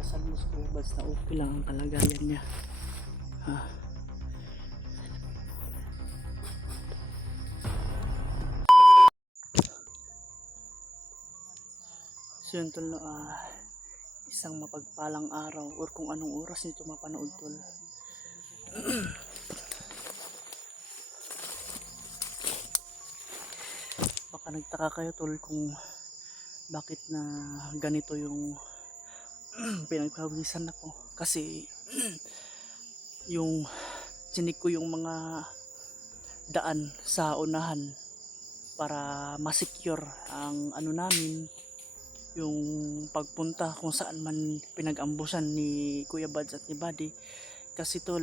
ipagdasal mo sa Kuya Bads na okay lang ang kalagayan niya. Ha? So yun tol, isang mapagpalang araw or kung anong oras nito mapanood tol. Baka nagtaka kayo tol kung bakit na ganito yung pinagpawisan ako. Kasi yung chinik ko yung mga daan sa unahan para masecure ang ano namin, yung pagpunta kung saan man pinag-ambusan ni Kuya Bads at ni Buddy. Kasi tol,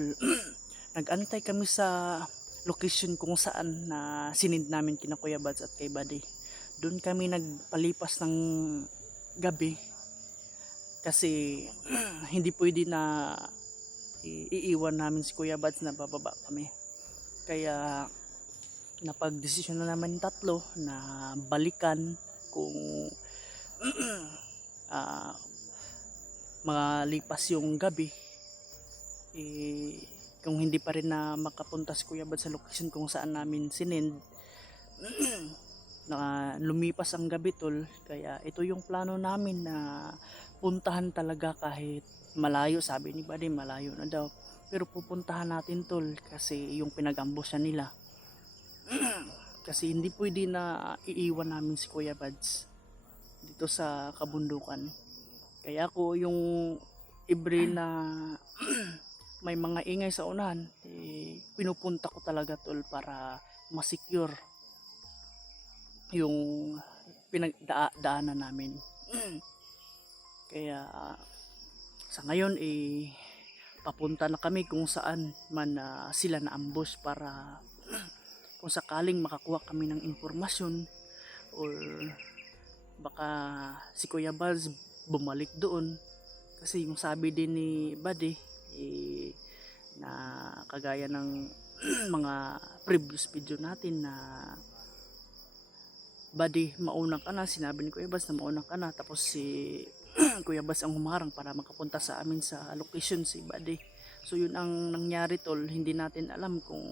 nag-antay kami sa location kung saan na sinind namin kina Kuya Bads at kay Buddy. Doon kami nagpalipas ng gabi kasi hindi pwede na iiwan namin si Kuya Bads na bababa kami. Kaya napagdesisyon na naman tatlo na balikan kung malipas yung gabi, kung hindi pa rin na makapunta si Kuya Bads sa location kung saan namin sinend. Na lumipas ang gabi tol, kaya ito yung plano namin na puntahan talaga kahit malayo. Sabi ni Buddy malayo na daw, pero pupuntahan natin tol kasi yung pinag-ambushan nila. Kasi hindi pwede na iiwan namin si Kuya Bads dito sa kabundukan. Kaya ako yung ibre na may mga ingay sa unahan, pinupunta ko talaga tol para masecure yung pinagdaanan namin. Kaya sa ngayon papunta na kami kung saan man sila na ambush para kung sakaling makakuha kami ng informasyon or baka si Kuya Bads bumalik doon. Kasi yung sabi din ni Buddy na kagaya ng mga previous video natin na Buddy mauna ka na, sinabi ni Kuya Bads na mauna ka na, tapos si Kuya Bads ang humarang para makapunta sa amin sa location si Buddy. So yun ang nangyari tol, hindi natin alam kung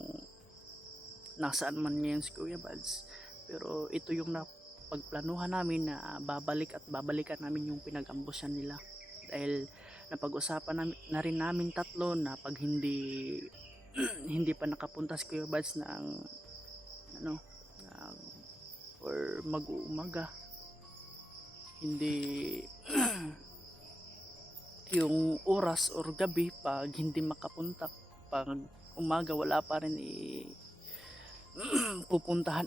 nasaan man ngayon si Kuya Bads, pero ito yung napagplanuhan namin na babalikan namin yung pinag-ambusyan nila. Dahil napag-usapan na rin namin tatlo na pag hindi hindi pa nakapunta si Kuya Bads ng or mag-uumaga, hindi yung oras or gabi pag hindi makapunta, pag umaga wala pa rin, pupuntahan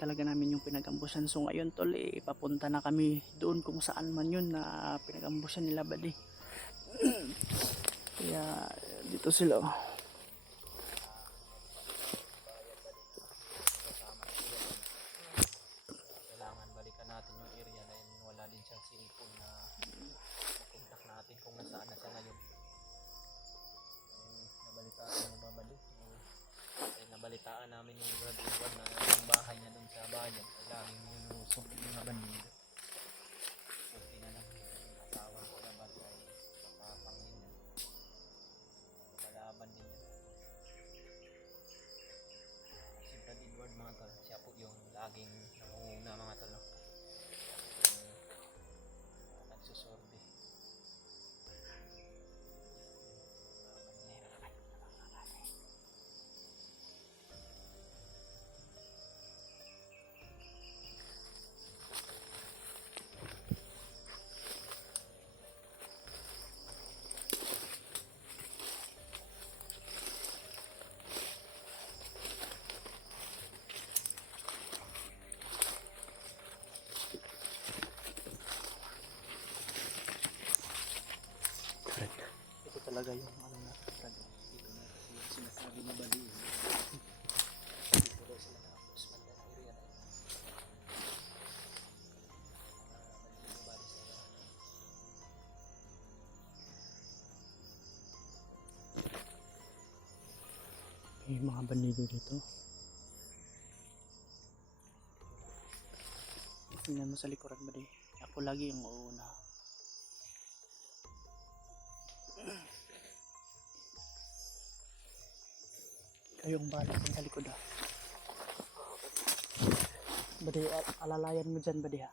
talaga namin yung pinag-ambusyan. So ngayon tol, papunta na kami doon kung saan man yun na pinag-ambusyan nila Buddy. Kaya dito sila. Kailangan balikan natin yung area na yun, wala din siyang cellphone na makontak natin kung nasaan na siya ngayon. Nabalitaan mo ba Buddy? Nabalitaan namin yung Brad Iwan na yung bahay niya dun sa bayan ay laging nilusog yung mga bandido. Buti na lang yung asawa ko na Bad ay makapangin na kalaban din niya. Si Brad Edward mga tol, siya po yung laging nangunguna mga tol, nagsusorbe. Ito talaga yung ano na Brad. Dito na kasi yung sinasabi ni Buddy. Dito daw sila na-ambus man ng area na yun. May mga bandido dito. Tingnan mo sa likuran Buddy. Ako lagi yung uuna. Kayong bala dyan sa likod ah. Badi, alalayan mo dyan badi ha.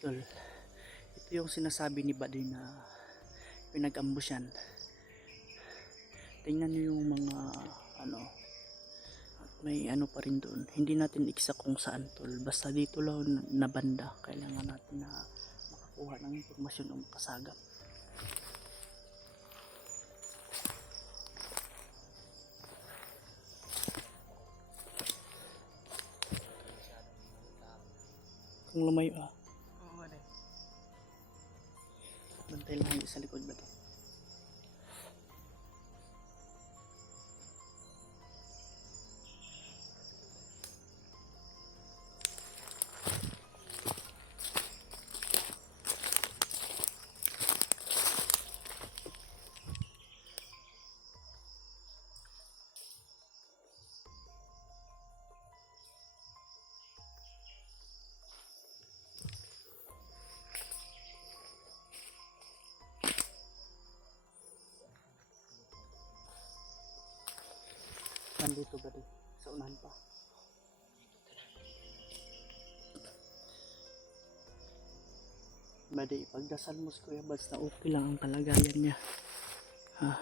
Tol, ito yung sinasabi ni Buddy na pinag-ambusyan. Tingnan nyo yung mga ano, may ano pa rin doon. Hindi natin iksa kung saan tol. Basta dito lang na banda. Kailangan natin na makakuha ng impormasyon o makasagap. Kung lumayo ah. Oo, wala. Bantay lang hindi sa likod ba ito? Nandito ba ito? Sa unahan pa. Badi, pagdasal mo sa Kuya Bads na okay lang ang kalagayan niya. Ha?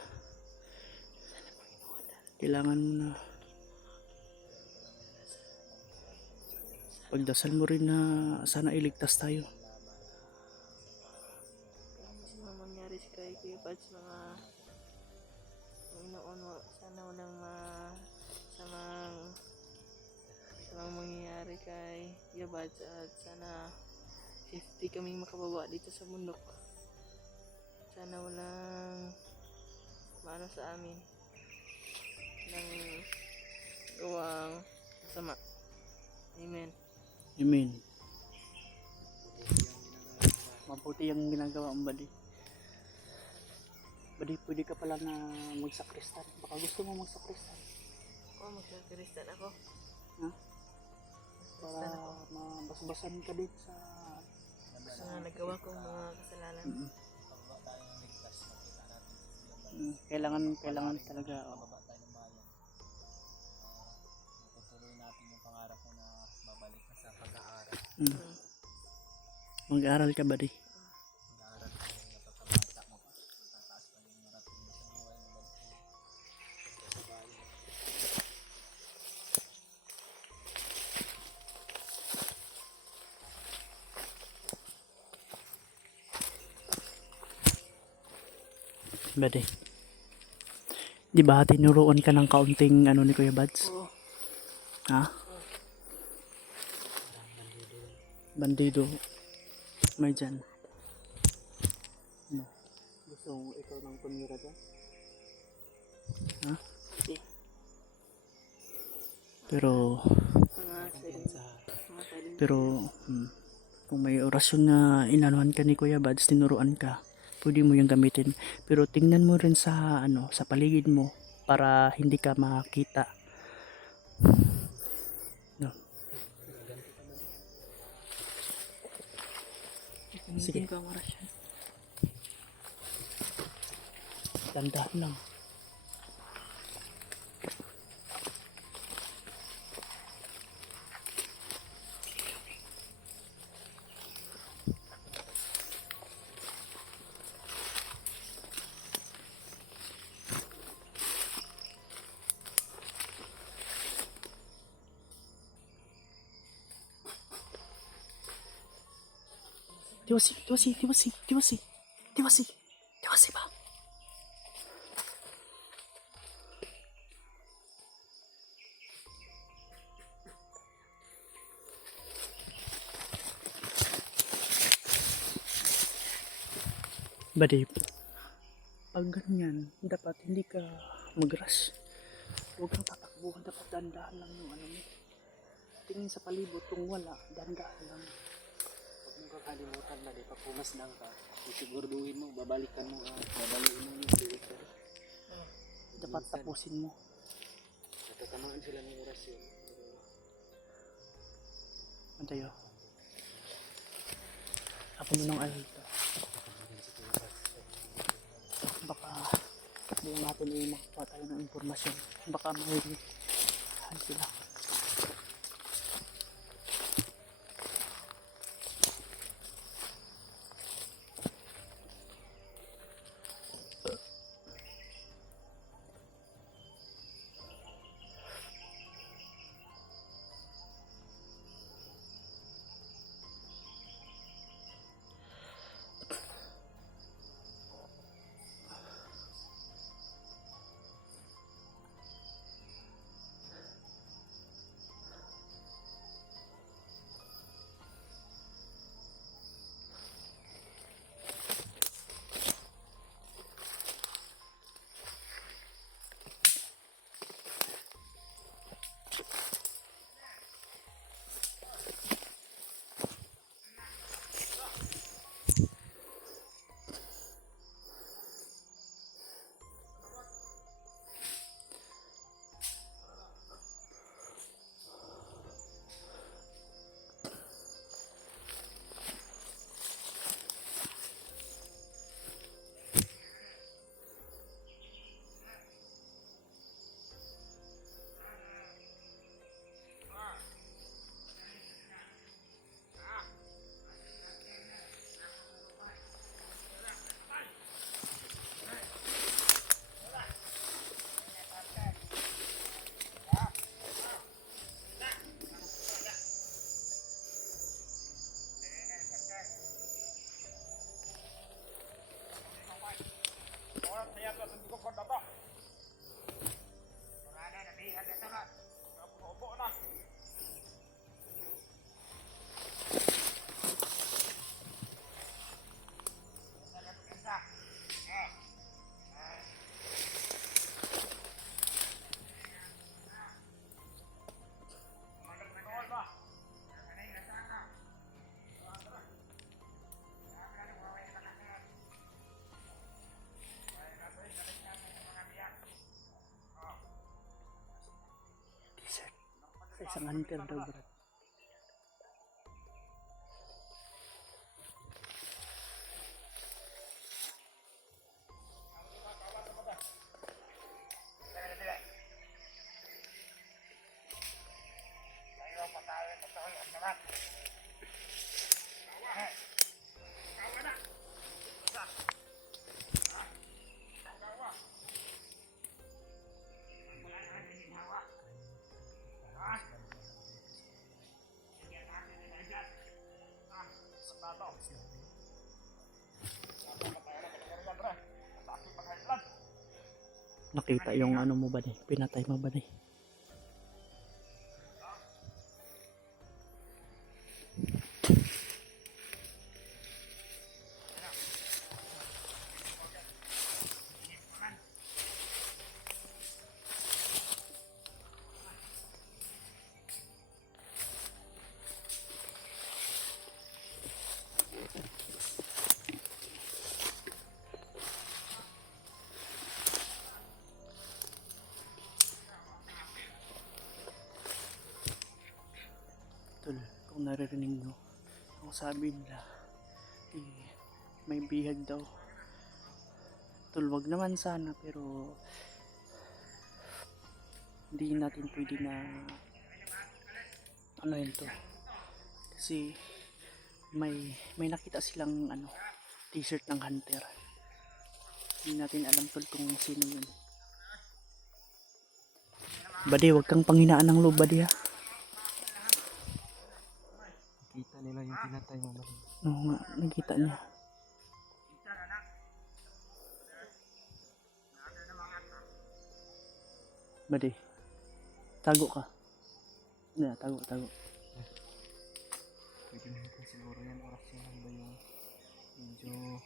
Kailangan mo na pagdasal mo rin na sana iligtas tayo. Mga mangyari sa kay Kuya Bads, mga Panginoon, sana walang samang mangyayari kay Kuya Bads at sana safety kaming makababa dito sa bundok. Sana walang maano sa amin ng gawang masama. Amen. Amen. Mabuti yung ginagawa mo, Buddy. Buddy, pwede ka pala na magsakristan. Baka gusto mo magsakristan. Oo, magkakristan ako. Ha? Kristan Para ako. mabasbasan ka dito sa... Sa mga nagawa kong mga kasalanan. Pababa tayo ng ligtas, makita natin sa Kuya Bads. Kailangan talaga. Pababa tayo ng bayan. Tutuloy natin yung pangarap ko na babalik na sa pag-aaral. Mag-aaral ka, Buddy. Mag-aaral tayo ng napapabata mo pa. Tataas pa yung marating mo sa buhay mo ba sa bayan. Buddy. Di ba tinuruan ka ng kaunting ano ni Kuya Bads? Oo. Ha? Bandido. May dyan. Ano? Gusto mo ikaw ng tumira dyan? Ha? Pero Pero kung may orasyon na inanuhan ka ni Kuya Bads, tinuruan ka, pwede mo yung gamitin. Pero tingnan mo rin sa ano, sa paligid mo para hindi ka makita. No. Sige. Hindi ko ang orasyon. Tandaan lang. Tiwasi ba? Buddy, pag ganyan, dapat hindi ka mag-rush. Huwag kang tatakbo, dapat dahan-dahan lang yung ano mo. Tingin sa palibot, kung wala, dahan-dahan lang. Huwag mong kakalimutan na di pa pumasnang ka. Isigurduhin mo, babalikan mo babalikan mo yung liit ka. Dapat tapusin mo. Natatamaan sila ng oras yun. Antayo. Ako mo nang alay ito. Baka buong natin ay makakuha tayo ng impormasyon. Baka may sila. Sa isang hunter daw, Brad. Nakita yung ano mo ba ni? Pinatay mo ba ni? Kung naririnig nyo, ang sabi nila, may bihag daw. Tulwag naman sana, pero hindi natin pwede na ano yun to. Kasi may nakita silang t-shirt ng hunter. Hindi natin alam tol kung sino yun. Badi, wag kang panghinaan ng loob, Badi ha. Kita nila yung pinatay mo ba? Oo nga, nakita niya. Badi, tago ka. Hindi, tago. Pwede natin siguro yan oras yan ba yung medyo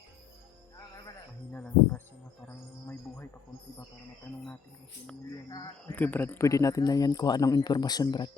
Mahina lang ang grasya na parang may buhay pa konti ba para matanong natin kung sino yung liyan yun. Okay Brad, pwede natin na yan kuha ng impormasyon Brad.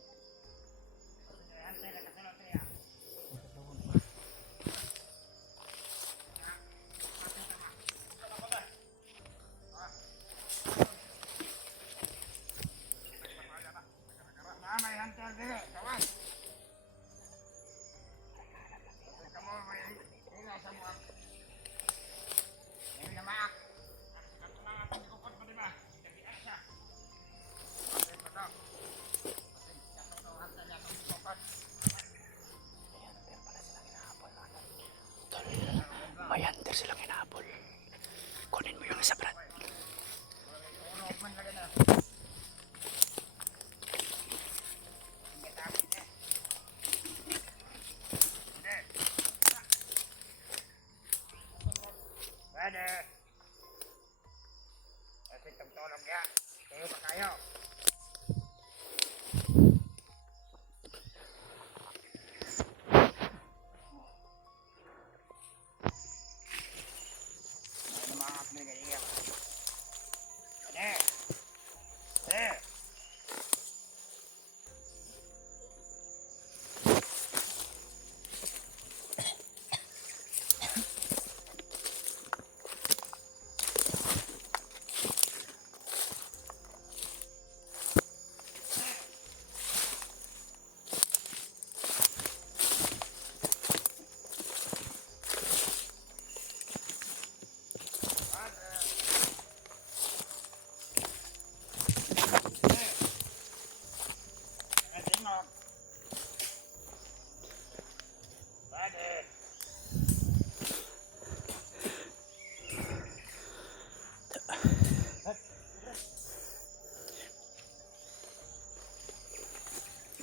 May hunter silang hinahabol. Kunin mo yung isa Brad.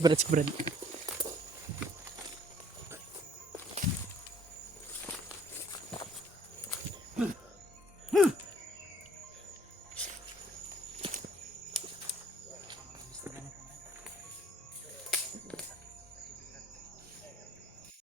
Brad, si Brad.